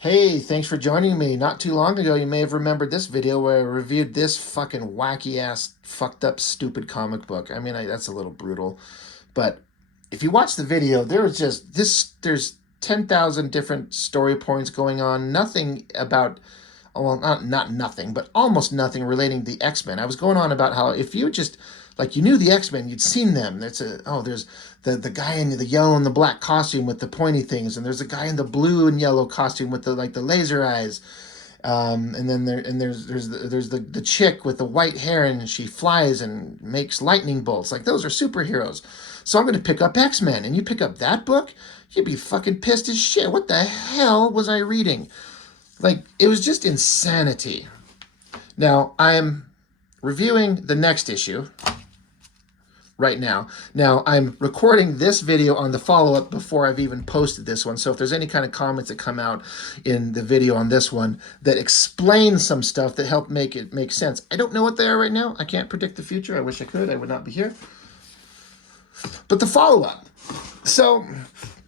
Hey, thanks for joining me. Not too long ago, you may have remembered this video where I reviewed this fucking wacky ass, fucked up, stupid comic book. That's a little brutal. But if you watch the video, there's 10,000 different story points going on. Nothing about, well, not nothing, but almost nothing relating to the X-Men. I was going on about how if you just, like, you knew the X-Men, you'd seen them. There's the guy in the yellow and the black costume with the pointy things, and there's a guy in the blue and yellow costume with the laser eyes. And then there's the chick with the white hair, and she flies and makes lightning bolts. Like, those are superheroes. So I'm gonna pick up X-Men, and you pick up that book, you'd be fucking pissed as shit. What the hell was I reading? Like, it was just insanity. Now I'm reviewing the next issue right now. Now, I'm recording this video on the follow-up before I've even posted this one. So if there's any kind of comments that come out in the video on this one that explain some stuff that help make it make sense, I don't know what they are right now. I can't predict the future. I wish I could. I would not be here. But the follow-up. So,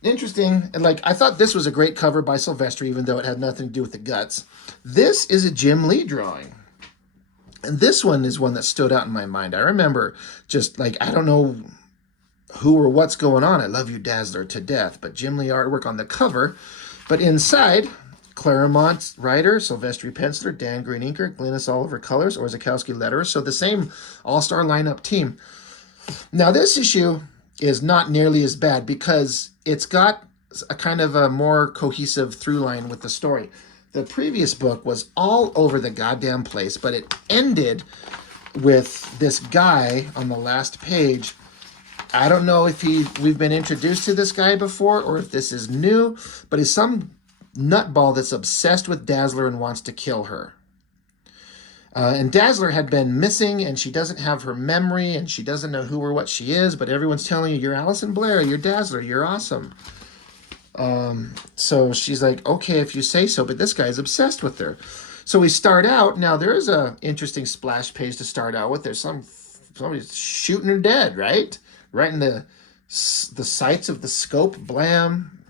interesting. And, like, I thought this was a great cover by Silvestri, even though it had nothing to do with the guts. This is a Jim Lee drawing. And this one is one that stood out in my mind. I remember just, like, I don't know who or what's going on. I love you, Dazzler, to death. But Jim Lee artwork on the cover. But inside, Claremont writer, Silvestri penciler, Dan Green inker, Glynis Oliver colors, Orzechowski letterer. So the same all-star lineup team. Now, this issue is not nearly as bad because it's got a kind of a more cohesive through line with the story. The previous book was all over the goddamn place, but it ended with this guy on the last page. I don't know if we've been introduced to this guy before or if this is new, but he's some nutball that's obsessed with Dazzler and wants to kill her. And Dazzler had been missing, and she doesn't have her memory, and she doesn't know who or what she is, but everyone's telling you, you're Allison Blair, you're Dazzler, you're awesome. So she's like, okay, if you say so, but this guy's obsessed with her. So we start out, now there is a interesting splash page to start out with. There's somebody's shooting her dead, right? Right in the sights of the scope, blam.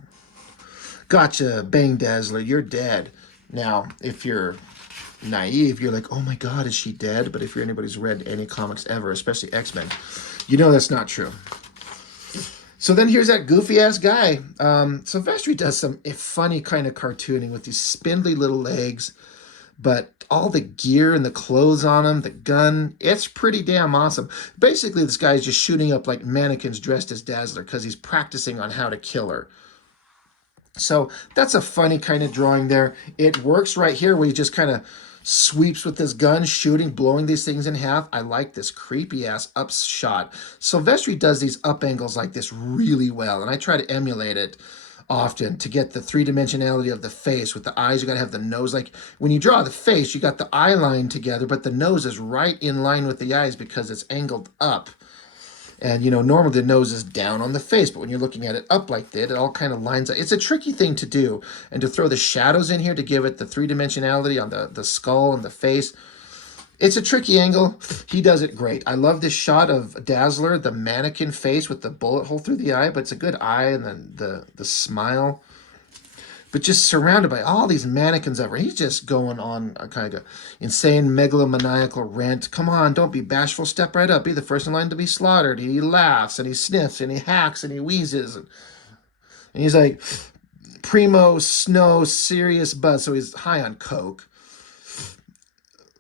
Gotcha, bang, Dazzler, you're dead. Now, if you're naive, you're like, oh my god, is she dead? But if you're anybody who's read any comics ever, especially X-Men, you know that's not true. So then here's that goofy-ass guy. Silvestri does some funny kind of cartooning with these spindly little legs, but all the gear and the clothes on him, the gun, it's pretty damn awesome. Basically, this guy's just shooting up like mannequins dressed as Dazzler because he's practicing on how to kill her. So that's a funny kind of drawing there. It works right here where he just kind of sweeps with his gun, shooting, blowing these things in half. I like this creepy-ass up shot. Silvestri does these up angles like this really well, and I try to emulate it often to get the three-dimensionality of the face. With the eyes, you got to have the nose. Like, when you draw the face, you got the eye line together, but the nose is right in line with the eyes because it's angled up. And, you know, normally the nose is down on the face, but when you're looking at it up like that, it all kind of lines up. It's a tricky thing to do. And to throw the shadows in here to give it the three-dimensionality on the skull and the face, it's a tricky angle. He does it great. I love this shot of Dazzler, the mannequin face with the bullet hole through the eye, but it's a good eye and then the smile. But just surrounded by all these mannequins over. He's just going on a kind of insane megalomaniacal rant. Come on, don't be bashful. Step right up. Be the first in line to be slaughtered. He laughs and he sniffs and he hacks and he wheezes. And he's like, primo, snow, serious buzz. So he's high on coke.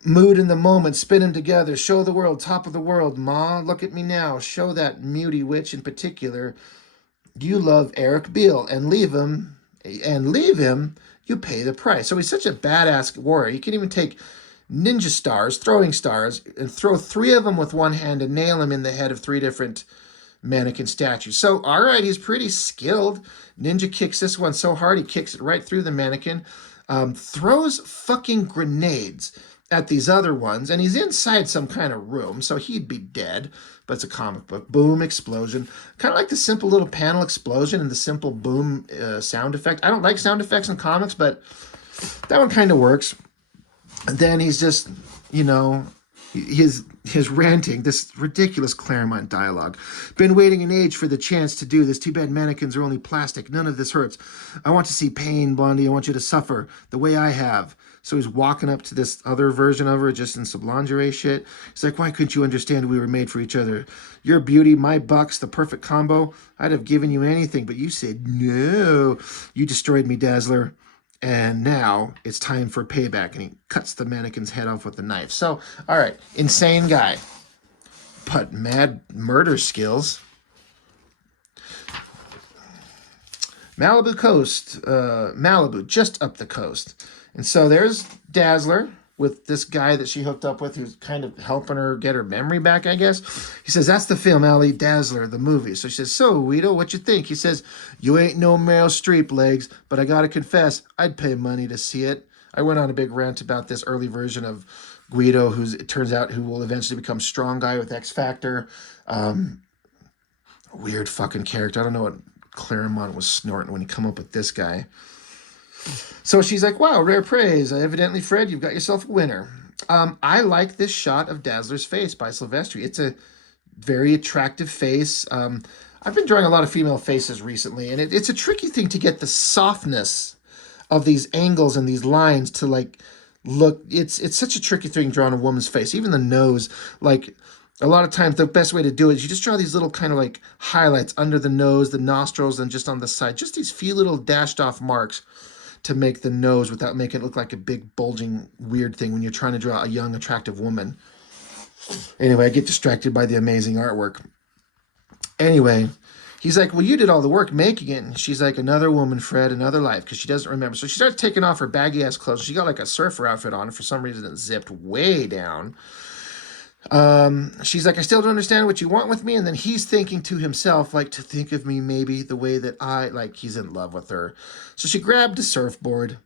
Mood in the moment, spin them together. Show the world, top of the world. Ma, look at me now. Show that muty witch in particular. You love Eric Beale and leave him, you pay the price. So he's such a badass warrior. You can even take ninja stars, throwing stars, and throw three of them with one hand and nail them in the head of three different mannequin statues. So, all right, he's pretty skilled. Ninja kicks this one so hard, he kicks it right through the mannequin. Throws fucking grenades at these other ones, and he's inside some kind of room, so he'd be dead, but it's a comic book. Boom, explosion. Kind of like the simple little panel explosion and the simple boom sound effect. I don't like sound effects in comics, but that one kind of works. And then he's just, you know, his ranting, this ridiculous Claremont dialogue. Been waiting an age for the chance to do this. Too bad mannequins are only plastic. None of this hurts. I want to see pain, Blondie. I want you to suffer the way I have. So he's walking up to this other version of her, just in some lingerie shit. He's like, why couldn't you understand we were made for each other? Your beauty, my bucks, the perfect combo. I'd have given you anything, but you said no. You destroyed me, Dazzler. And now it's time for payback. And he cuts the mannequin's head off with a knife. So, all right, insane guy, but mad murder skills. Malibu coast, Malibu, just up the coast. And so there's Dazzler with this guy that she hooked up with who's kind of helping her get her memory back, I guess. He says, that's the film, Allie, Dazzler, the movie. So she says, so, Guido, what you think? He says, you ain't no Meryl Streep legs, but I gotta confess, I'd pay money to see it. I went on a big rant about this early version of Guido, who's, it turns out, who will eventually become Strong Guy with X Factor. Weird fucking character. I don't know what Claremont was snorting when he come up with this guy. So she's like, wow, rare praise. Evidently, Fred, you've got yourself a winner. I like this shot of Dazzler's face by Silvestri. It's a very attractive face. I've been drawing a lot of female faces recently, and it's a tricky thing to get the softness of these angles and these lines to like look. It's such a tricky thing drawing a woman's face. Even the nose, like a lot of times the best way to do it is you just draw these little kind of like highlights under the nose, the nostrils, and just on the side, just these few little dashed off marks to make the nose without making it look like a big bulging weird thing when you're trying to draw a young attractive woman. Anyway, I get distracted by the amazing artwork. Anyway, he's like, well, you did all the work making it. And she's like, another woman, Fred, another life, because she doesn't remember. So she starts taking off her baggy ass clothes. She got like a surfer outfit on, and for some reason it zipped way down. She's like, I still don't understand what you want with me. And then he's thinking to himself, like, to think of me maybe the way that he's in love with her. So she grabbed a surfboard,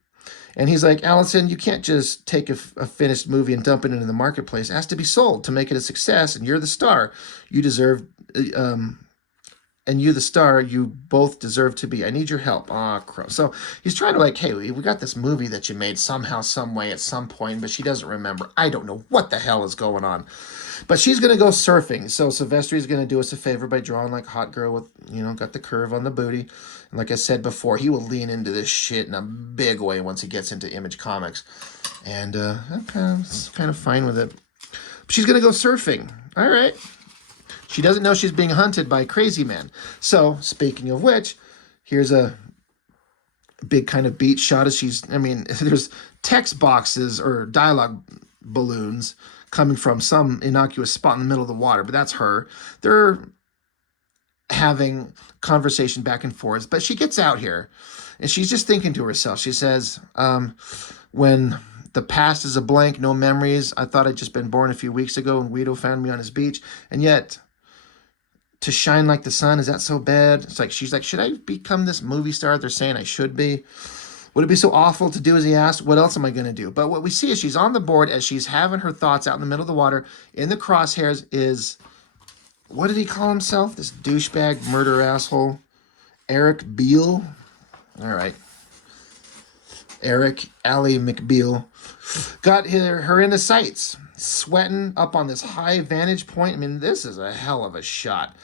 and he's like, Allison, you can't just take a finished movie and dump it into the marketplace. It has to be sold to make it a success, and you're the star. You deserve, and you the star, you both deserve to be. I need your help. Ah, crow. So he's trying to like, hey, we got this movie that you made somehow, some way, at some point, but she doesn't remember. I don't know what the hell is going on. But she's going to go surfing. So Silvestri's going to do us a favor by drawing like a hot girl with, got the curve on the booty. And like I said before, he will lean into this shit in a big way once he gets into Image Comics. And I'm kind of fine with it. But she's going to go surfing. All right. She doesn't know she's being hunted by a crazy man. So, speaking of which, here's a big kind of beat shot as there's text boxes or dialogue balloons coming from some innocuous spot in the middle of the water, but that's her. They're having conversation back and forth, but she gets out here and she's just thinking to herself. She says, when the past is a blank, no memories, I thought I'd just been born a few weeks ago and Guido found me on his beach, and yet to shine like the sun, is that so bad? It's like, she's like, should I become this movie star they're saying I should be? Would it be so awful to do as he asked? What else am I going to do? But what we see is she's on the board as she's having her thoughts out in the middle of the water. In the crosshairs is, what did he call himself? This douchebag, murder asshole, Eric Beale. All right. Eric Allie McBeal got her in the sights, sweating up on this high vantage point. I mean, this is a hell of a shot.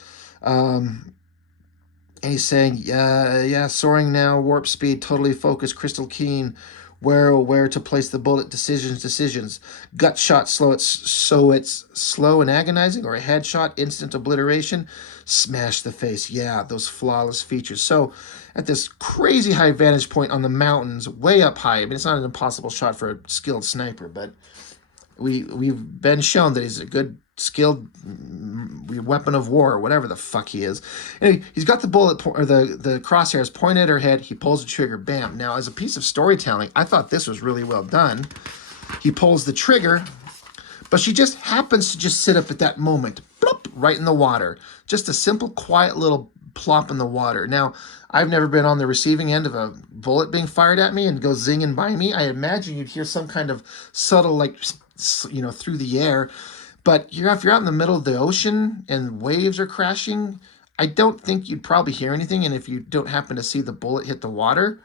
And he's saying, yeah, soaring now, warp speed, totally focused, crystal keen, where to place the bullet, decisions, gut shot, so it's slow and agonizing, or a headshot, instant obliteration, smash the face. Yeah, those flawless features. So at this crazy high vantage point on the mountains, way up high. I mean, it's not an impossible shot for a skilled sniper, but we've been shown that he's a good skilled weapon of war, or whatever the fuck he is. Anyway, he's got the bullet or the crosshairs pointed at her head. He pulls the trigger. Bam. Now, as a piece of storytelling, I thought this was really well done. He pulls the trigger, but she just happens to just sit up at that moment, plop, right in the water. Just a simple, quiet little plop in the water. Now, I've never been on the receiving end of a bullet being fired at me and go zinging by me. I imagine you'd hear some kind of subtle, like, through the air. But if you're out in the middle of the ocean and waves are crashing, I don't think you'd probably hear anything. And if you don't happen to see the bullet hit the water,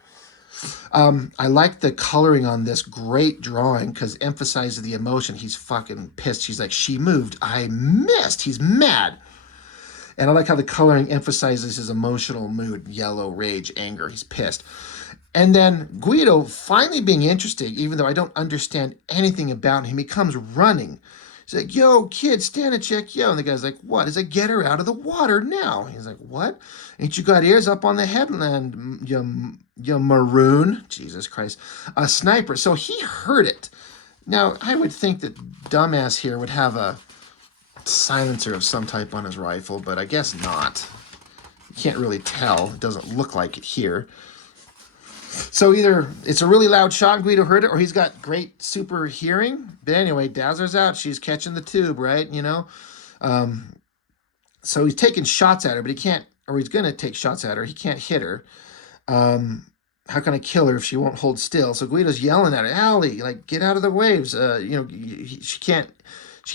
I like the coloring on this great drawing because emphasizes the emotion. He's fucking pissed. She's like, she moved. I missed. He's mad. And I like how the coloring emphasizes his emotional mood. Yellow, rage, anger. He's pissed. And then Guido, finally being interesting, even though I don't understand anything about him, he comes running. He's like, yo, kid, stand and check, yo. And the guy's like, what? He's like, get her out of the water now. He's like, what? Ain't you got ears up on the headland, you maroon? Jesus Christ. A sniper. So he heard it. Now, I would think that dumbass here would have a silencer of some type on his rifle, but I guess not. You can't really tell. It doesn't look like it here. So either it's a really loud shot and Guido heard it, or he's got great super hearing. But anyway, Dazzler's out. She's catching the tube, right? You know? So he's taking shots at her, but he can't, or he's going to take shots at her. He can't hit her. How can I kill her if she won't hold still? So Guido's yelling at her, Allie, like, get out of the waves. She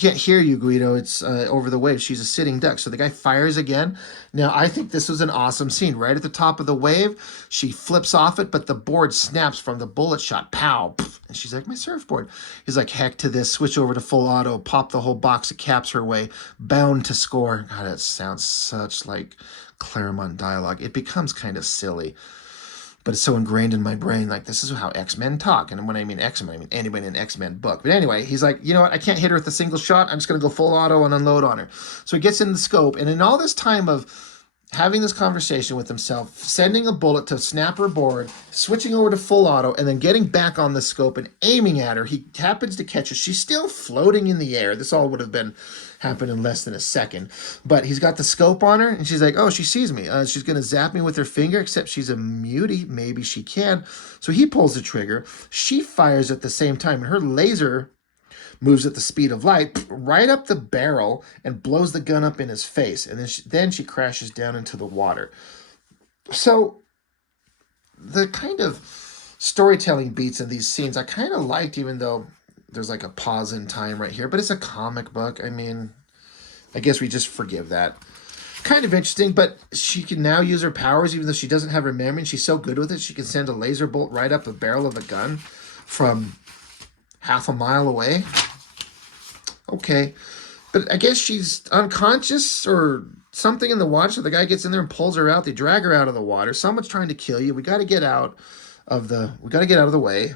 can't hear you, Guido. It's over the waves. She's a sitting duck. So the guy fires again. Now, I think this was an awesome scene. Right at the top of the wave, she flips off it, but the board snaps from the bullet shot. Pow! And she's like, my surfboard. He's like, heck to this. Switch over to full auto. Pop the whole box of caps her way. Bound to score. God, that sounds such like Claremont dialogue. It becomes kind of silly. But it's so ingrained in my brain, like, this is how X-Men talk. And when I mean X-Men, I mean anybody in an X-Men book. But anyway, he's like, you know what? I can't hit her with a single shot. I'm just going to go full auto and unload on her. So he gets in the scope. And in all this time of having this conversation with himself, sending a bullet to snap her board, switching over to full auto, and then getting back on the scope and aiming at her, he happens to catch her. She's still floating in the air. This all would have been happened in less than a second. But he's got the scope on her, and she's like, oh, she sees me. She's going to zap me with her finger, except she's a mutie. Maybe she can. So he pulls the trigger. She fires at the same time, and her laser moves at the speed of light right up the barrel and blows the gun up in his face. And then she crashes down into the water. So the kind of storytelling beats in these scenes I kind of liked, even though there's like a pause in time right here. But it's a comic book. I mean, I guess we just forgive that. Kind of interesting, but she can now use her powers even though she doesn't have her memory. And she's so good with it, she can send a laser bolt right up the barrel of a gun from half a mile away. Okay, but I guess she's unconscious or something in the water. So the guy gets in there and pulls her out. They drag her out of the water. Someone's trying to kill you. We got to get out of the way.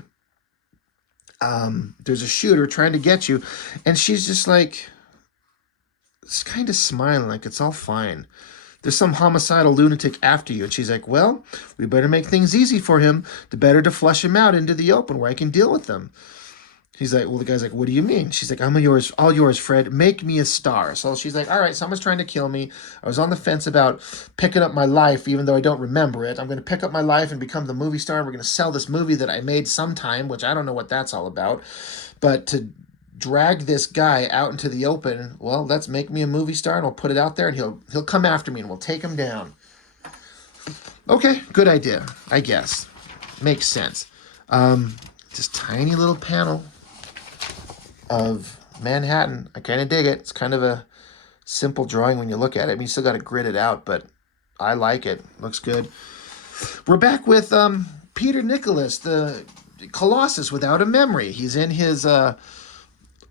There's a shooter trying to get you, and she's just like, it's kind of smiling like it's all fine. There's some homicidal lunatic after you. And she's like, well, we better make things easy for him. The better to flush him out into the open where I can deal with them. He's like, well, the guy's like, what do you mean? She's like, I'm all yours, Fred. Make me a star. So she's like, all right, someone's trying to kill me. I was on the fence about picking up my life, even though I don't remember it. I'm going to pick up my life and become the movie star. And we're going to sell this movie that I made sometime, which I don't know what that's all about. But to drag this guy out into the open, well, let's make me a movie star and I'll put it out there and he'll come after me and we'll take him down. Okay, good idea, I guess. Makes sense. This tiny little panel of Manhattan. I kind of dig it. It's kind of a simple drawing when you look at it. I mean, you still got to grit it out, but I like it. Looks good. We're back with Peter Nicholas, the Colossus without a memory. He's in his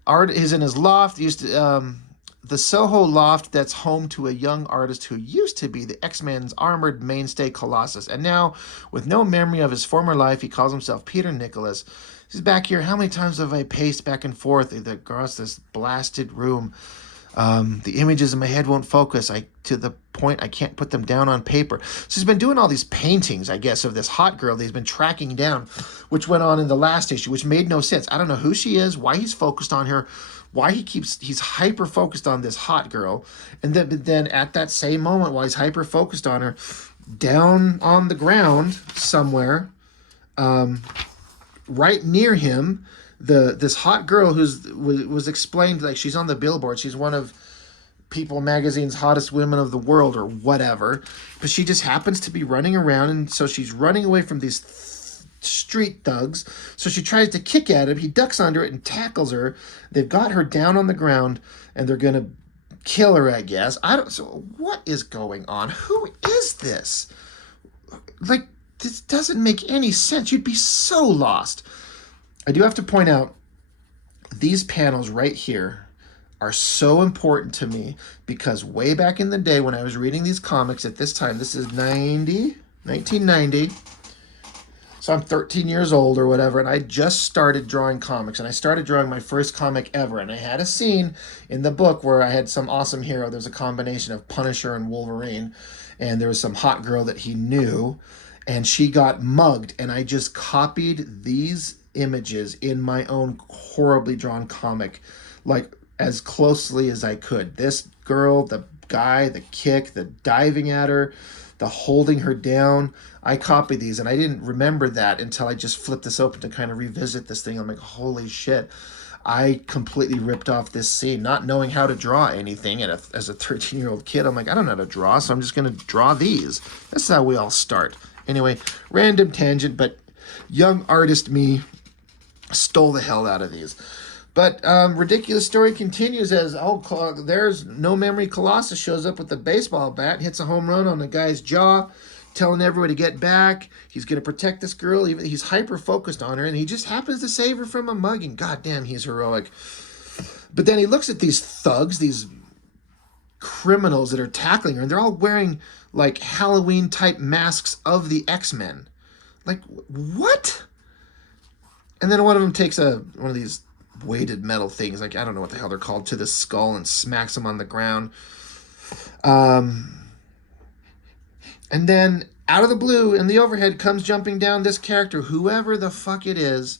He's in his loft. The Soho loft that's home to a young artist who used to be the X-Men's armored mainstay Colossus. And now, with no memory of his former life, he calls himself Peter Nicholas. He's back here. How many times have I paced back and forth across this blasted room? The images in my head won't focus. To the point I can't put them down on paper. So he's been doing all these paintings, I guess, of this hot girl that he's been tracking down, which went on in the last issue, which made no sense. I don't know who she is, why he's focused on her, why he's hyper focused on this hot girl, and then at that same moment, while he's hyper focused on her, down on the ground somewhere, right near him, this hot girl was explained like she's on the billboard. She's one of People magazine's hottest women of the world or whatever, but she just happens to be running around, and so she's running away from these street thugs. So she tries to kick at him. He ducks under it and tackles her. They've got her down on the ground, and they're gonna kill her, I guess. So what is going on? Who is this? Like, this doesn't make any sense. You'd be so lost. I do have to point out these panels right here are so important to me because way back in the day when I was reading these comics at this time, this is 1990. So I'm 13 years old or whatever, and I just started drawing comics, and I started drawing my first comic ever, and I had a scene in the book where I had some awesome hero. There's a combination of Punisher and Wolverine, and there was some hot girl that he knew, and she got mugged, and I just copied these images in my own horribly drawn comic, like as closely as I could. This girl, the guy, the kick, the diving at her, the holding her down. I copied these, and I didn't remember that until I just flipped this open to kind of revisit this thing. I'm like, holy shit. I completely ripped off this scene, not knowing how to draw anything. And as a 13-year-old kid, I'm like, I don't know how to draw, so I'm just going to draw these. That's how we all start. Anyway, random tangent, but young artist me stole the hell out of these. But ridiculous story continues as, there's No Memory Colossus shows up with a baseball bat, hits a home run on the guy's jaw, telling everyone to get back. He's going to protect this girl. He's hyper-focused on her, and he just happens to save her from a mugging. God damn, he's heroic. But then he looks at these thugs, these criminals that are tackling her, and they're all wearing, like, Halloween-type masks of the X-Men. Like, what? And then one of them takes one of these weighted metal things, like I don't know what the hell they're called, to the skull and smacks him on the ground. And then out of the blue in the overhead comes jumping down this character, whoever the fuck it is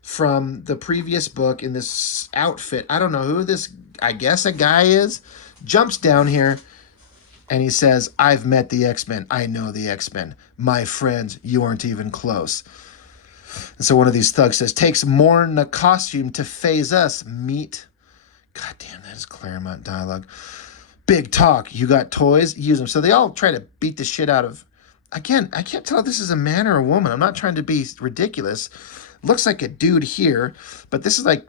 from the previous book in this outfit. I don't know who this, I guess a guy is, jumps down here and he says, I've met the X-Men. I know the X-Men. My friends, you aren't even close. And so one of these thugs says, takes more than a costume to phase us, meat. God damn, that is Claremont dialogue. Big talk. You got toys? Use them. So they all try to beat the shit out of... Again, I can't tell if this is a man or a woman. I'm not trying to be ridiculous. Looks like a dude here, but this is like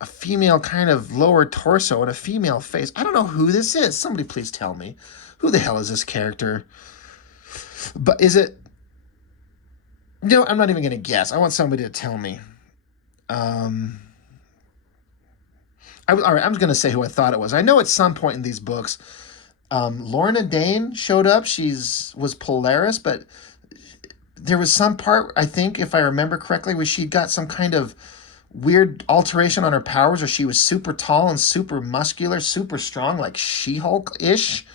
a female kind of lower torso and a female face. I don't know who this is. Somebody please tell me. Who the hell is this character? But is it... No, I'm not even going to guess. I want somebody to tell me. All right, I'm going to say who I thought it was. I know at some point in these books, Lorna Dane showed up. Was Polaris, but there was some part, I think, if I remember correctly, where she got some kind of weird alteration on her powers, or she was super tall and super muscular, super strong, like She-Hulk-ish.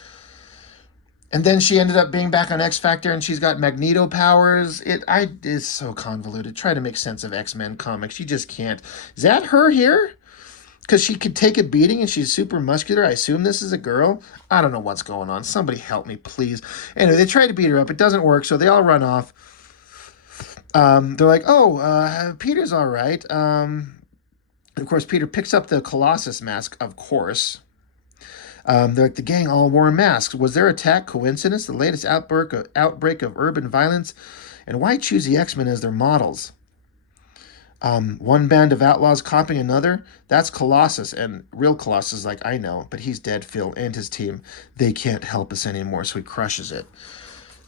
And then she ended up being back on X Factor, and she's got Magneto powers. It's so convoluted. Try to make sense of X-Men comics. You just can't. Is that her here? Because she could take a beating, and she's super muscular. I assume this is a girl. I don't know what's going on. Somebody help me, please. Anyway, they try to beat her up. It doesn't work, so they all run off. They're like, Peter's all right. Of course, Peter picks up the Colossus mask, of course. They're like, the gang all wore masks. Was their attack coincidence? The latest outbreak of urban violence? And why choose the X-Men as their models? One band of outlaws copying another? That's Colossus. And real Colossus is like, I know, but he's dead, Phil, and his team. They can't help us anymore, so he crushes it.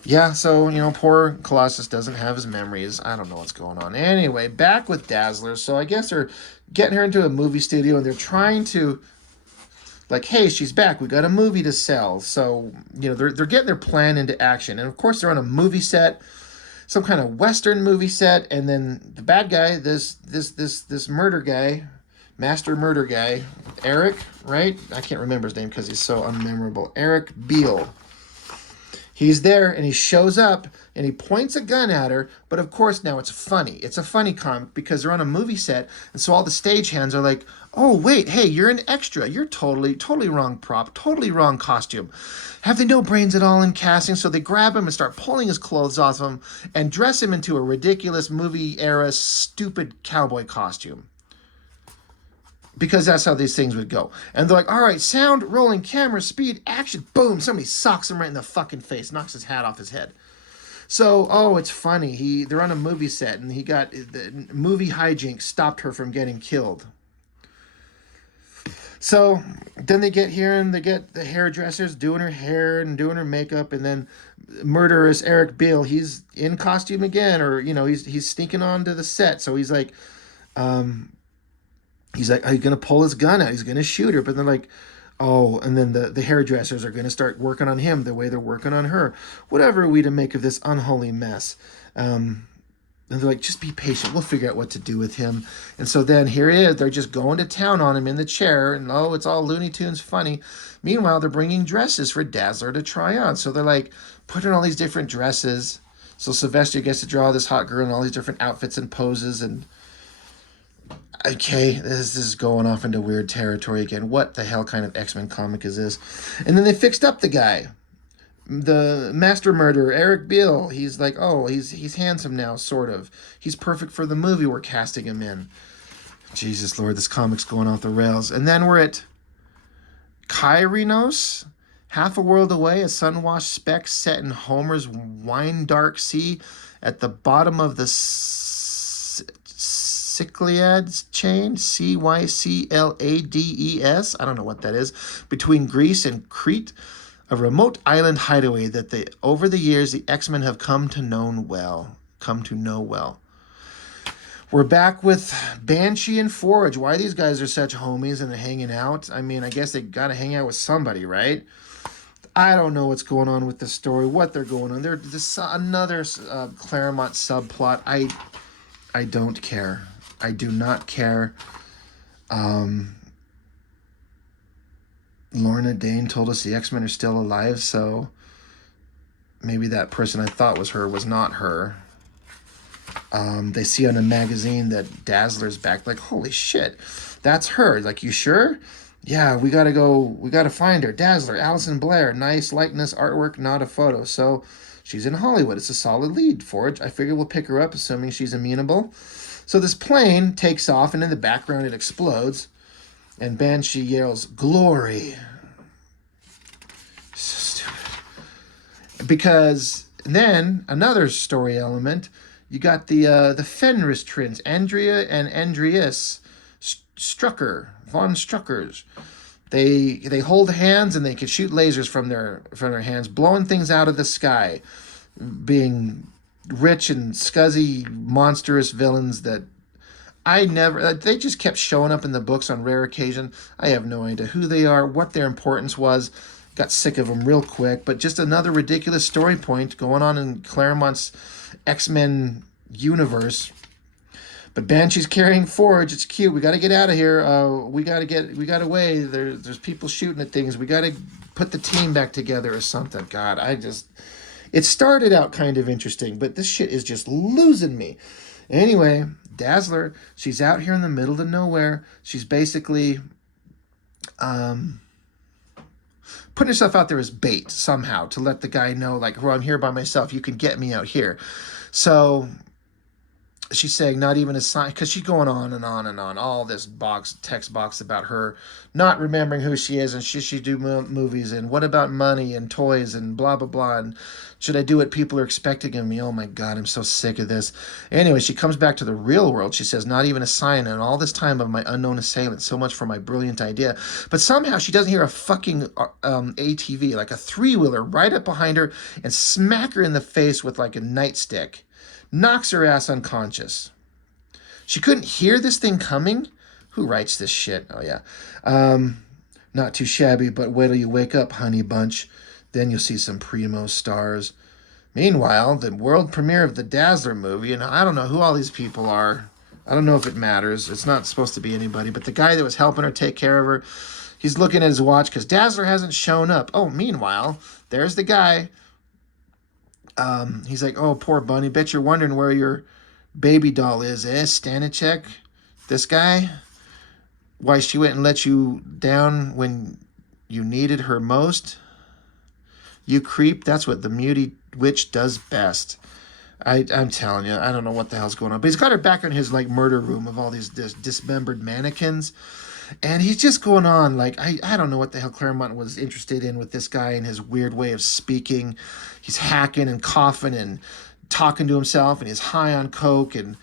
Yeah, so, poor Colossus doesn't have his memories. I don't know what's going on. Anyway, back with Dazzler. So I guess they're getting her into a movie studio, and they're trying to... Like, hey, she's back. We got a movie to sell. So, they're getting their plan into action. And, of course, they're on a movie set, some kind of Western movie set. And then the bad guy, this murder guy, master murder guy, Eric, right? I can't remember his name because he's so unmemorable. Eric Beale. He's there, and he shows up, and he points a gun at her. But, of course, now it's funny. It's a funny comic because they're on a movie set, and so all the stagehands are like, oh, wait, hey, you're an extra. You're totally wrong prop, totally wrong costume. Have they no brains at all in casting? So they grab him and start pulling his clothes off him and dress him into a ridiculous movie-era stupid cowboy costume. Because that's how these things would go. And they're like, all right, sound, rolling, camera, speed, action, boom. Somebody socks him right in the fucking face, knocks his hat off his head. So, it's funny. They're on a movie set, and the movie hijinks stopped her from getting killed. So then they get here and they get the hairdressers doing her hair and doing her makeup, and then murderous Eric Beale, he's in costume again, or he's sneaking onto the set. So um, he's like, he's gonna pull his gun out, he's gonna shoot her, but then like, oh, and then the hairdressers are gonna start working on him the way they're working on her. Whatever are we to make of this unholy mess? And they're like, just be patient. We'll figure out what to do with him. And so then here he is. They're just going to town on him in the chair. And oh, it's all Looney Tunes funny. Meanwhile, they're bringing dresses for Dazzler to try on. So they're like putting all these different dresses. So Sylvester gets to draw this hot girl in all these different outfits and poses. And okay, this is going off into weird territory again. What the hell kind of X-Men comic is this? And then they fixed up the guy, the master murderer, Eric Beale. He's like, oh, he's handsome now, sort of. He's perfect for the movie we're casting him in. Jesus Lord, this comic's going off the rails. And then we're at Kyrinos, half a world away, a sun-washed speck set in Homer's wine-dark sea at the bottom of the Cyclades chain, Cyclades. I don't know what that is. Between Greece and Crete, a remote island hideaway that over the years the X-Men have come to know well. We're back with Banshee and Forge. Why these guys are such homies and they're hanging out? I mean, I guess they got to hang out with somebody, right? I don't know what's going on with the story, what they're going on. There's another Claremont subplot. I don't care. I do not care. Lorna Dane told us the X-Men are still alive, so maybe that person I thought was her was not her. They see on a magazine that Dazzler's back. Like, holy shit, that's her. Like, you sure? Yeah, we gotta find her. Dazzler, Allison Blair, nice likeness, artwork, not a photo. So she's in Hollywood. It's a solid lead, Forge. I figure we'll pick her up, assuming she's amenable. So this plane takes off, and in the background it explodes, and Banshee yells, "Glory!" So stupid. Because then another story element. You got the Fenris twins, Andrea and Andreas Strucker, von Struckers. They hold hands and they can shoot lasers from their hands, blowing things out of the sky, being rich and scuzzy, monstrous villains that they just kept showing up in the books on rare occasion. I have no idea who they are, what their importance was. Got sick of them real quick, but just another ridiculous story point going on in Claremont's X-Men universe. But Banshee's carrying Forge. It's cute. We got to get out of here. We got to way. There's people shooting at things. We got to put the team back together or something. God, it started out kind of interesting, but this shit is just losing me. Anyway, Dazzler, she's out here in the middle of nowhere. She's basically putting herself out there as bait somehow to let the guy know, like, well, I'm here by myself. You can get me out here. So she's saying not even a sign, because she's going on and on and on, all this text box about her not remembering who she is and should she do movies and what about money and toys and blah, blah, blah. And should I do what people are expecting of me? Oh my God, I'm so sick of this. Anyway, she comes back to the real world. She says, not even a sign, and all this time of my unknown assailant, so much for my brilliant idea. But somehow she doesn't hear a fucking ATV, like a three-wheeler, right up behind her and smack her in the face with like a nightstick. Knocks her ass unconscious. She couldn't hear this thing coming? Who writes this shit? Oh, yeah. Not too shabby, but wait till you wake up, honey bunch. Then you'll see some primo stars. Meanwhile, the world premiere of the Dazzler movie, and I don't know who all these people are. I don't know if it matters. It's not supposed to be anybody, but the guy that was helping her take care of her, he's looking at his watch because Dazzler hasn't shown up. Oh, meanwhile, there's the guy. He's like, oh, poor bunny. Bet you're wondering where your baby doll is, eh, Stanachek? This guy? Why, she went and let you down when you needed her most? You creep. That's what the muty witch does best. I'm telling you, I don't know what the hell's going on. But he's got her back in his, like, murder room of all these dismembered mannequins. And he's just going on, like, I don't know what the hell Claremont was interested in with this guy and his weird way of speaking. He's hacking and coughing and talking to himself, and he's high on coke, and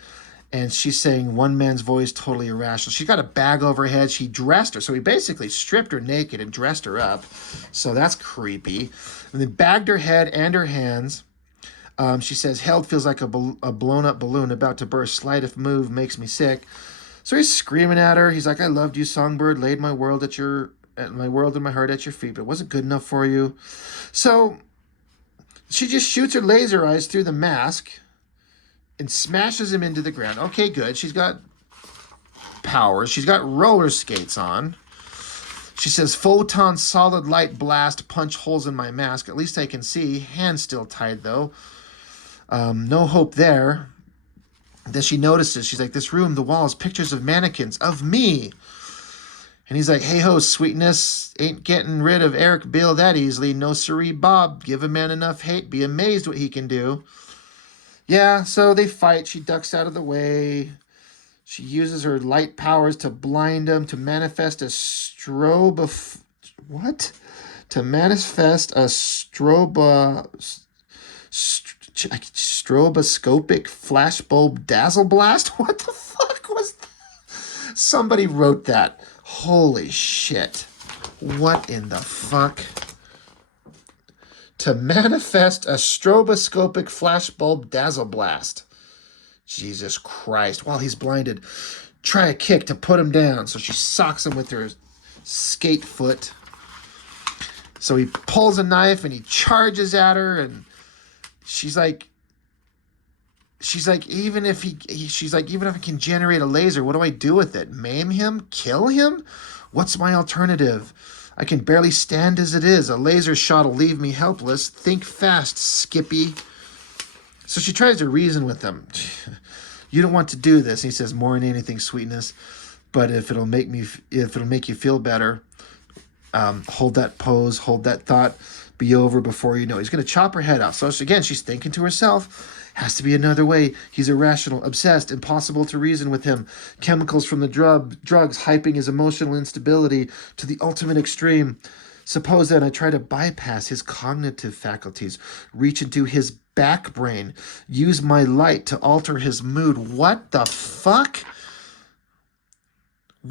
And she's saying one man's voice, totally irrational. She's got a bag over her head. She dressed her. So he basically stripped her naked and dressed her up. So that's creepy. And then bagged her head and her hands. She says, held feels like a blown up balloon about to burst. Slightest move makes me sick. So he's screaming at her. He's like, I loved you, songbird. Laid my world my world and my heart at your feet, but it wasn't good enough for you. So she just shoots her laser eyes through the mask and smashes him into the ground. Okay, good. She's got powers. She's got roller skates on. She says, photon solid light blast, punch holes in my mask. At least I can see. Hands still tied, though. No hope there. Then she notices, she's like, this room, the walls, pictures of mannequins, of me. And he's like, hey ho, sweetness, ain't getting rid of Eric Bill that easily. No siree, Bob. Give a man enough hate, be amazed what he can do. Yeah, so they fight. She ducks out of the way. She uses her light powers to blind him, to manifest a what? To manifest a stroboscopic flashbulb dazzle blast? What the fuck was that? Somebody wrote that. Holy shit. What in the fuck? To manifest a stroboscopic flashbulb dazzle blast. Jesus Christ. While he's blinded, try a kick to put him down. So she socks him with her skate foot. So he pulls a knife and he charges at her, and she's like, even if she's like, even if I can generate a laser, what do I do with it? Maim him? Kill him? What's my alternative? I can barely stand as it is. A laser shot'll leave me helpless. Think fast, Skippy. So she tries to reason with him. You don't want to do this. And he says, more than anything, sweetness. But if it'll make you feel better, hold that pose, hold that thought, be over before you know. He's going to chop her head off. So again, she's thinking to herself, has to be another way. He's irrational, obsessed, impossible to reason with him. Chemicals from the drugs hyping his emotional instability to the ultimate extreme. Suppose then I try to bypass his cognitive faculties, reach into his back brain, use my light to alter his mood. What the fuck?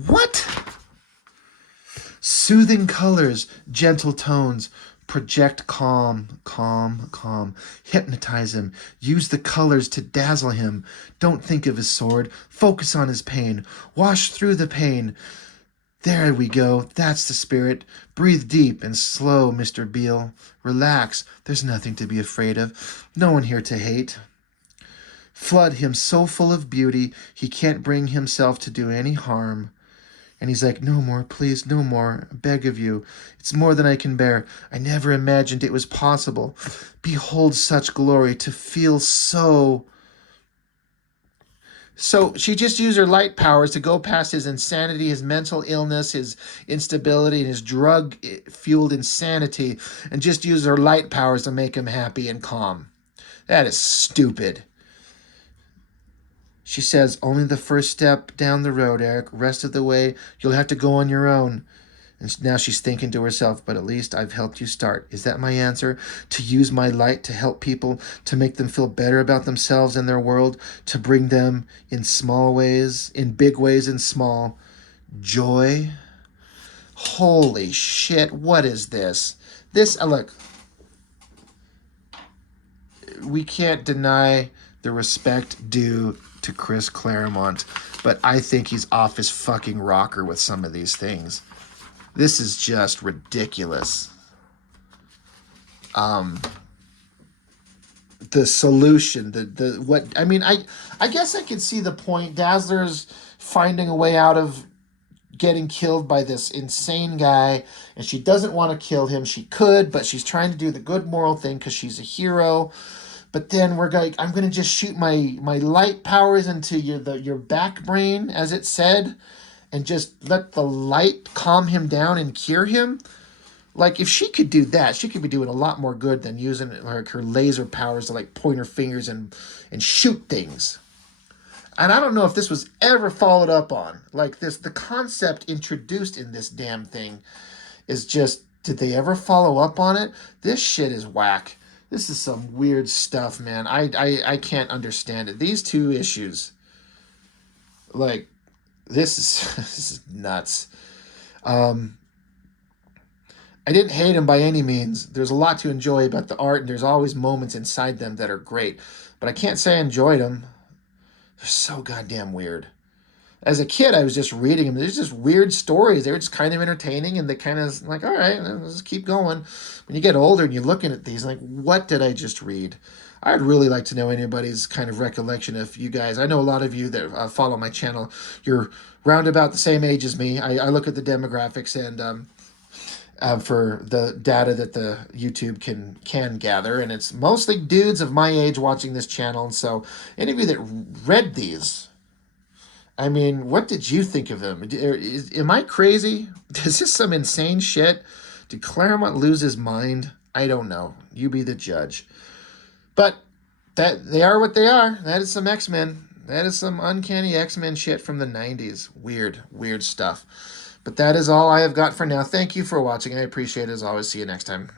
What? Soothing colors, gentle tones, project calm. Hypnotize him. Use the colors to dazzle him. Don't think of his sword. Focus on his pain. Wash through the pain. There we go. That's the spirit. Breathe deep and slow, Mr. Beale. Relax. There's nothing to be afraid of. No one here to hate. Flood him so full of beauty, he can't bring himself to do any harm. And he's like, no more, please, no more. I beg of you. It's more than I can bear. I never imagined it was possible. Behold such glory, to feel so... So she just used her light powers to go past his insanity, his mental illness, his instability, and his drug-fueled insanity, and just use her light powers to make him happy and calm. That is stupid. She says, only the first step down the road, Eric. Rest of the way, you'll have to go on your own. And now she's thinking to herself, but at least I've helped you start. Is that my answer? To use my light to help people, to make them feel better about themselves and their world, to bring them in small ways, in big ways and small, joy? Holy shit, what is this? Look, we can't deny the respect due to Chris Claremont, but I think he's off his fucking rocker with some of these things. This is just ridiculous. The solution, I guess I could see the point. Dazzler's finding a way out of getting killed by this insane guy, and she doesn't want to kill him. She could, but she's trying to do the good moral thing because she's a hero. But then I'm going to just shoot my light powers into your back brain, as it said, and just let the light calm him down and cure him. Like, if she could do that, she could be doing a lot more good than using like her laser powers to like point her fingers and shoot things. And I don't know if this was ever followed up on. Like the concept introduced in this damn thing is just, did they ever follow up on it? This shit is whack. This is some weird stuff, man. I can't understand it. These two issues Like, this is this is nuts. Um, I didn't hate them by any means. There's a lot to enjoy about the art, and there's always moments inside them that are great. But I can't say I enjoyed them. They're so goddamn weird. As a kid, I was just reading them. There's just weird stories. They were just kind of entertaining, and they kind of like, all right, let's just keep going. When you get older and you're looking at these, like, what did I just read? I'd really like to know anybody's kind of recollection. If you guys, I know a lot of you that follow my channel, you're round about the same age as me. I look at the demographics and for the data that the YouTube can gather, and it's mostly dudes of my age watching this channel. And so, any of you that read these, I mean, what did you think of them? Am I crazy? Is this some insane shit? Did Claremont lose his mind? I don't know. You be the judge. But that they are what they are. That is some X-Men. That is some uncanny X-Men shit from the 90s. Weird, weird stuff. But that is all I have got for now. Thank you for watching. I appreciate it as always. See you next time.